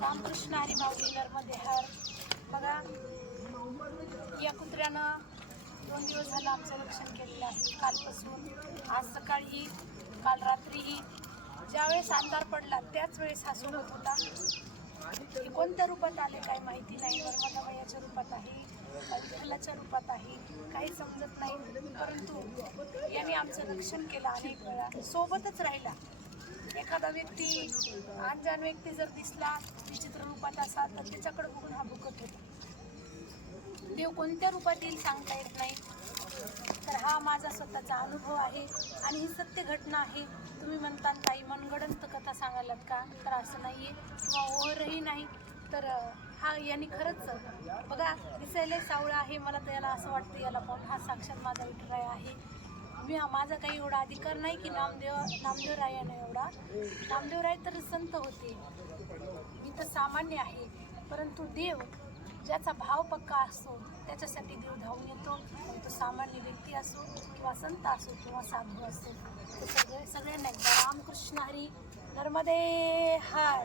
रामकृष्ण हरी माऊली नर्मदे हर. बघा, या कुत्र्यानं 2 दिवस झालं आमचं रक्षण केलेलं आहे. कालपासून, आज सकाळीही, काल रात्रीही. ज्यावेळेस अंधार पडला त्याच वेळेस हा सोबत होता. हे कोणत्या रूपात आले काय माहिती नाही. नर्मदाबाईच्या रूपात आहे, विठ्ठलाच्या रूपात आहे, काही समजत नाही. परंतु यांनी आमचं रक्षण केलं. अनेक वेळा सोबतच राहिला. एखादा व्यक्ती, अनजान व्यक्ती जर दिसला विचित्र रूपात असा, तर त्याच्याकडे बघून हा भुकत होता. देव कोणत्या रूपात येईल सांगता येत नाही. तर हा माझा स्वतःचा अनुभव आहे आणि ही सत्य घटना आहे. तुम्ही म्हणता ताई मनगडंत कथा सांगायलात का? तर असं नाही आहे किंवा ओरही नाही. तर हा यांनी खरंच बघा, दिसायला सावळा आहे. मला तर याला असं वाटतं याला पाहून हा साक्षात माझा विठुराय आहे. माझा काही एवढा अधिकार नाही की नामदेवरायानं एवढा. नामदेवराय तर संत होते, मी तर सामान्य आहे. परंतु देव ज्याचा भाव पक्का असतो त्याच्यासाठी देव धावून येतो. मग तो सामान्य व्यक्ती असो किंवा संत असो किंवा साधू असो. सगळ्यांना एकदा रामकृष्ण हरी नर्मदे हर.